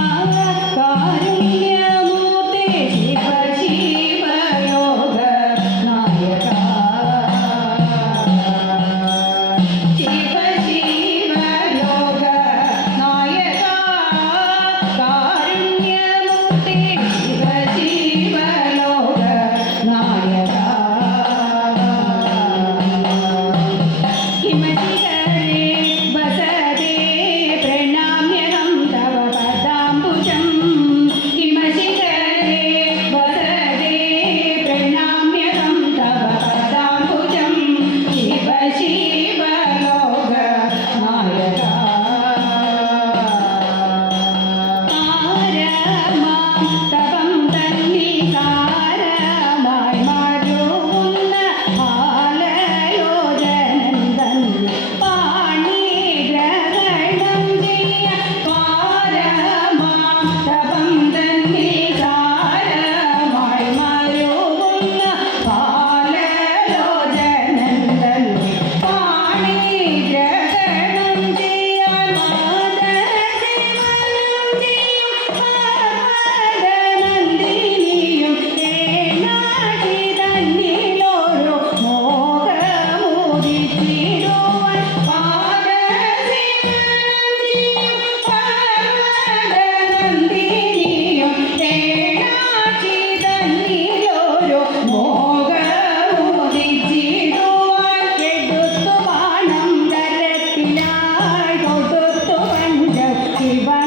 Bye. спасибо.